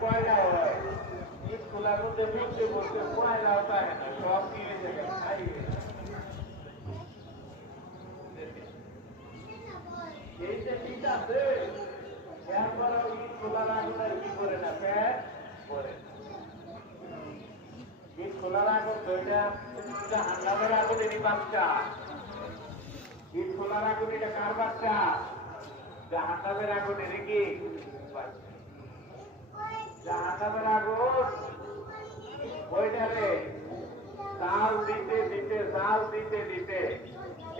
কয়লা হয় ঈদ খোলার মধ্যে বলতে বলতে কয়লাও পায় না, সব নিয়ে যাবে খাইয়ে। এই যে ঠিক আছে, এরপরেও ঈদ খোলার আগুনের কি করে না, প্যাট করে ঈদ খোলার আগুন ধরে জাহান্নামের আগুনেরই বাচ্চা। ঈদ খোলার আগুন এটা কার বাচ্চা? জাহান্নামের আগুনের কি বাচ্চা। জাহান্নামের আগুন ওইটারে জাল দিতে দিতে জাল দিতে দিতে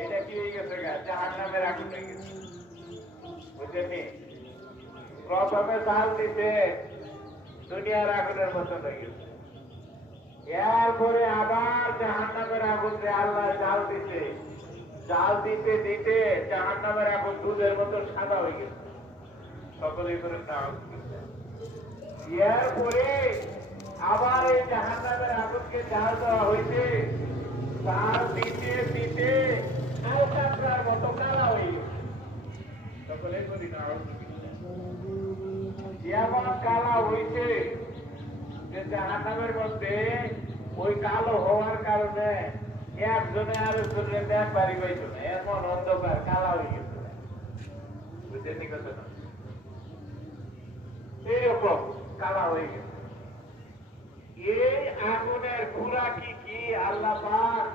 এটা কি হয়ে গেছে, জাহান্নামের আগুন হয়ে গেছে। বুঝলেনি? প্রথমে জাল দিতে দুনিয়ার আগুনের মতন হয়ে গেছে, এরপরে আবার জাহান্নামের আগুন যে আল্লাহ জাল দিতে জাল দিতে দিতে জাহান্নামের আগুন দুধের মতো সাদা হয়ে গেছে। সকলেই করে এরপরে আবার এই জাহান্নামের আগুনকে জাল দেওয়া হয়েছে, জাল দিতে দিতে নৌকার মতো কালা হয়ে গেছে। সকলেই করি না, এমন কালা হয়েছে যে জাহান্নামের মধ্যে ওই কালো হওয়ার কারণে একজনে আর একজনের দেখ বাড়ি পাইত না, এমন অন্ধকার কালা হয়ে গেছে। বুঝলেন কথা না? এরকম কালা হয়ে গেছে। এই আগুনের ঘোরা কি কি আল্লাহ পাক